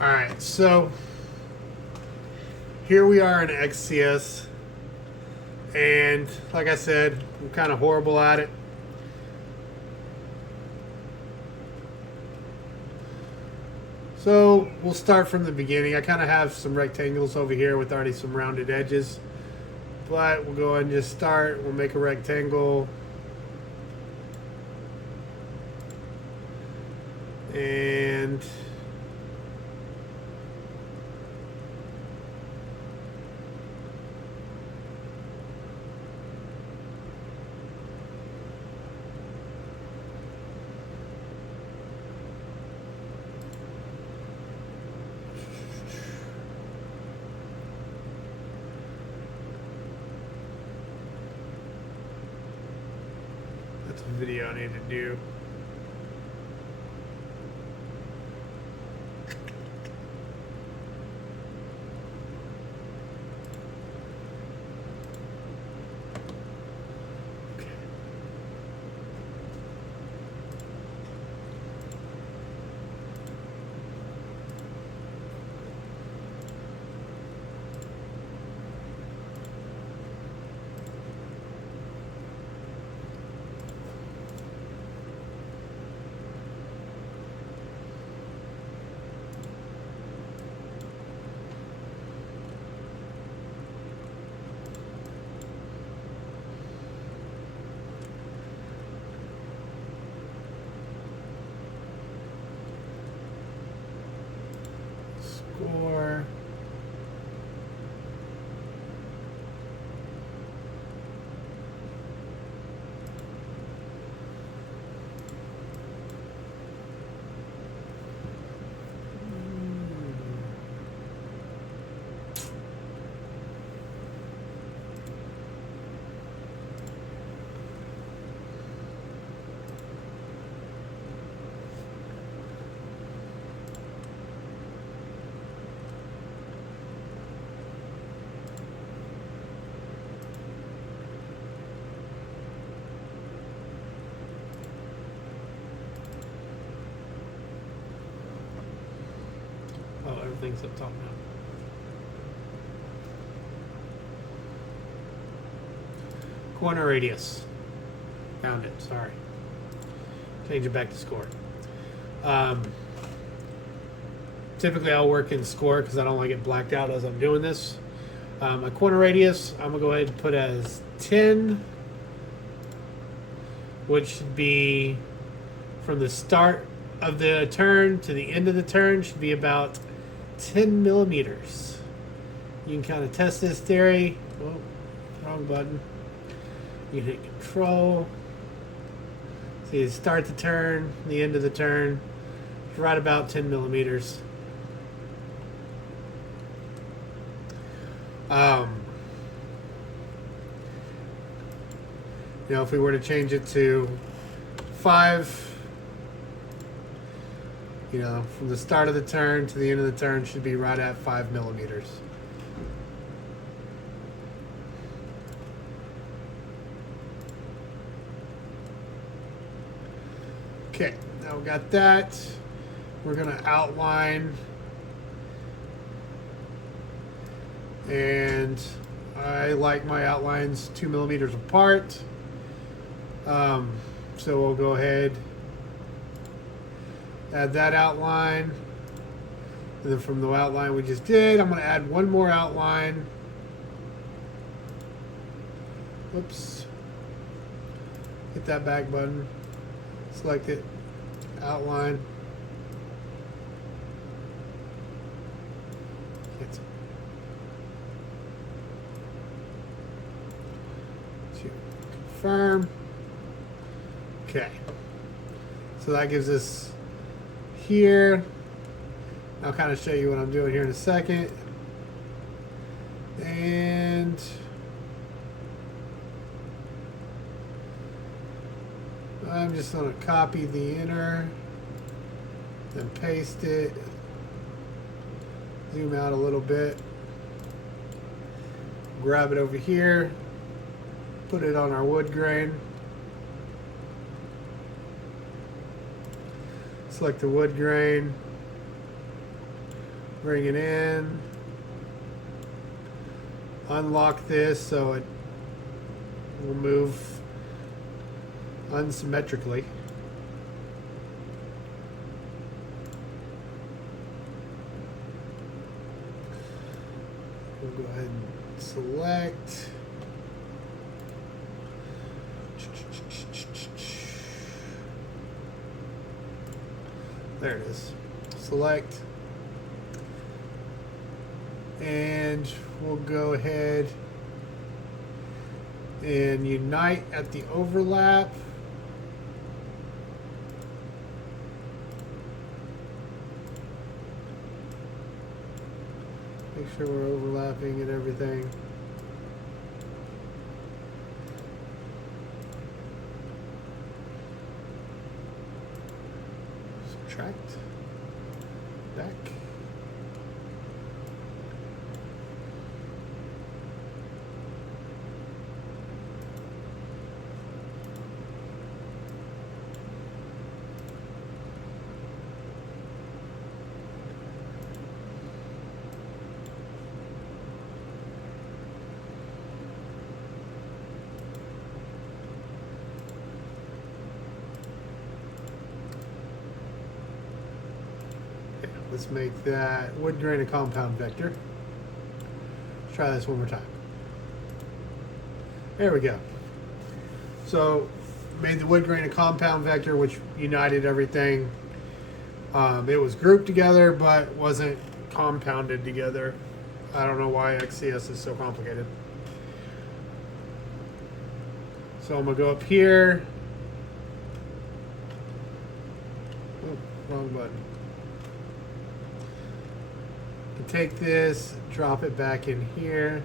Alright, so here we are in XCS, and like I said, I'm kind of horrible at it. So we'll start from the beginning. I kind of have some rectangles over here with already some rounded edges, but we'll go ahead and just start. We'll make a rectangle, and that's a video I need to do. Score. Oh, everything's up top now. Corner radius. Found it, sorry. Change it back to score. Typically I'll work in score because I don't like it blacked out as I'm doing this. My corner radius, I'm gonna go ahead and put as 10, which should be from the start of the turn to the end of the turn should be about 10 millimeters. You can kind of test this theory. Oh, wrong button. You hit control. So you start the turn, the end of the turn, it's right about 10 millimeters. You know, if we were to change it to 5, you know, from the start of the turn to the end of the turn should be right at 5 millimeters. Okay, now we got that. We're gonna outline, and I like my outlines 2 millimeters apart. So we'll go ahead, add that outline, and then from the outline we just did, I'm going to add one more outline. Oops. Hit that back button, select it, outline. Cancel. To confirm. Okay, so that gives us here. I'll kind of show you what I'm doing here in a second. And I'm just going to copy the inner, then paste it, zoom out a little bit, grab it over here, put it on our wood grain. Select the wood grain, bring it in, unlock this so it will move unsymmetrically. We'll go ahead and select. There it is. Select. And we'll go ahead and unite at the overlap. Make sure we're overlapping and everything. Subtract. Back. Let's make that wood grain a compound vector. Let's try this one more time. There we go. So made the wood grain a compound vector, which united everything. It was grouped together, but wasn't compounded together. I don't know why XCS is so complicated. So I'm gonna go up here. Oh, wrong button. Take this, drop it back in here.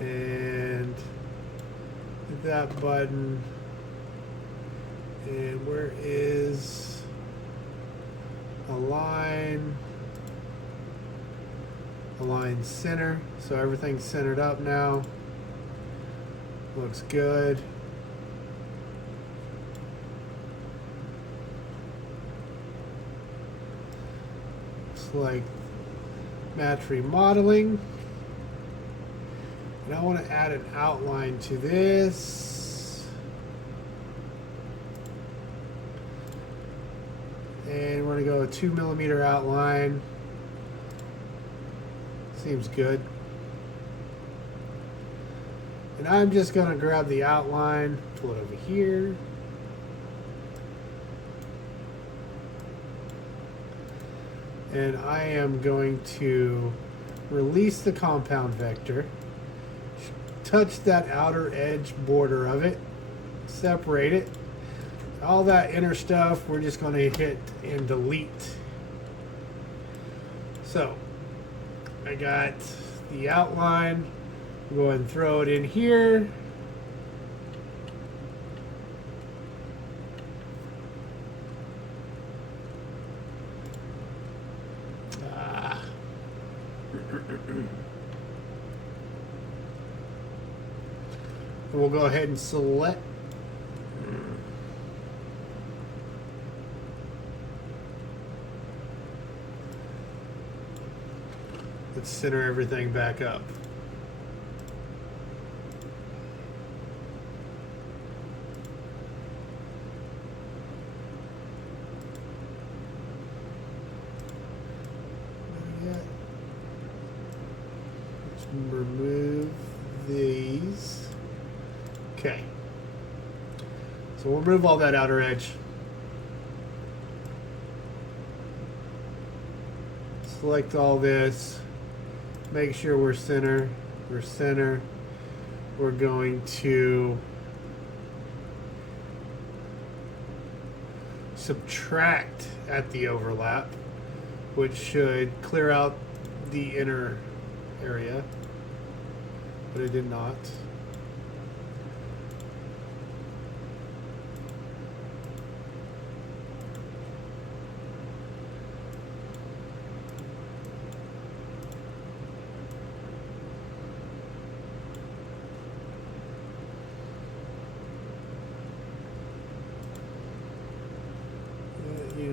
And hit that button. And where is align? Align center, so everything's centered up now. Looks good. Looks like match remodeling. And I want to add an outline to this. And we're going to go a 2mm outline. Seems good. And I'm just going to grab the outline, pull it over here. And I am going to release the compound vector, touch that outer edge border of it, separate it. All that inner stuff, we're just going to hit and delete. So, I got the outline. Go ahead and throw it in here. And we'll go ahead and select. Let's center everything back up. Let's remove these. Okay. So we'll remove all that outer edge. Select all this. Make sure we're center. We're center. We're going to subtract at the overlap, which should clear out the inner area, but it did not.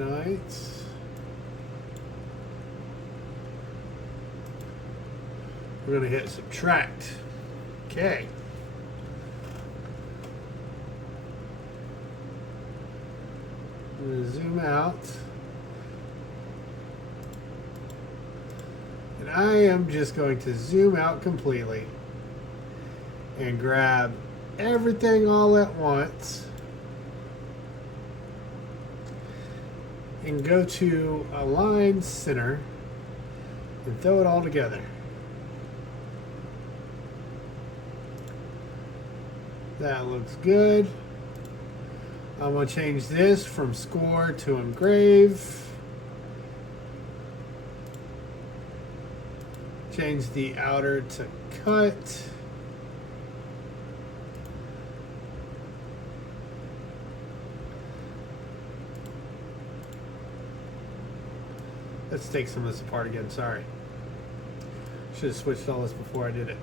infinite. We're going to hit subtract. Okay. I'm going to zoom out. And I am just going to zoom out completely and grab everything all at once and go to align center and throw it all together. That looks good. I'm going to change this from score to engrave. Change the outer to cut. Let's take some of this apart again, sorry. Should have switched all this before I did it.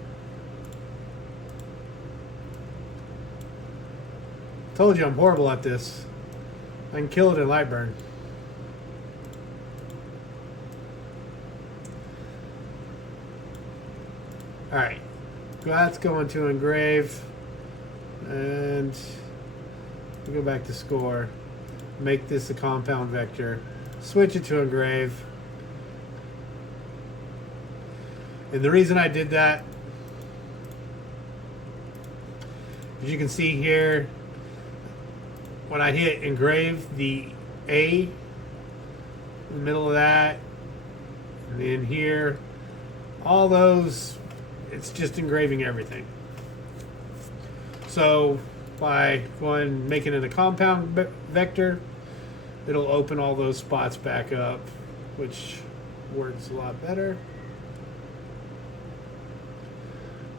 Told you I'm horrible at this. I can kill it in Lightburn. Alright, that's going to engrave, and we go back to score, make this a compound vector, switch it to engrave. And the reason I did that, as you can see here, when I hit engrave, the A in the middle of that, and then here, all those, it's just engraving everything. So by going making it a compound vector, it'll open all those spots back up, which works a lot better.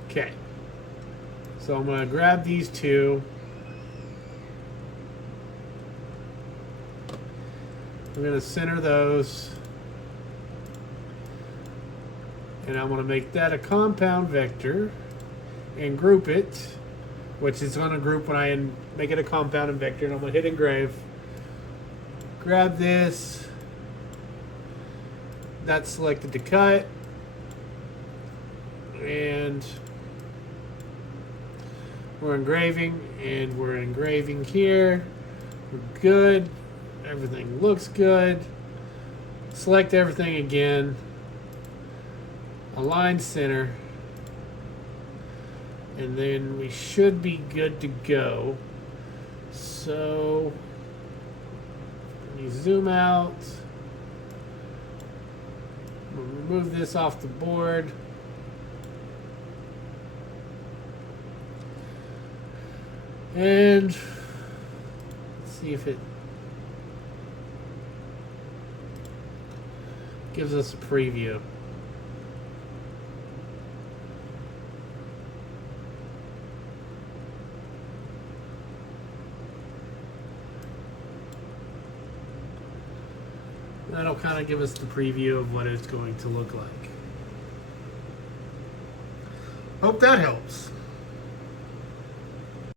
Okay, so I'm going to grab these two. I'm going to center those. And I'm going to make that a compound vector and group it, which is going to group when I make it a compound and vector. And I'm going to hit engrave. Grab this. That's selected to cut. And we're engraving, and we're engraving here. We're good. Everything looks good. Select everything again. Align center, and then we should be good to go. So when you zoom out, we'll remove this off the board. And let's see if it gives us a preview. That'll kind of give us the preview of what it's going to look like. Hope that helps.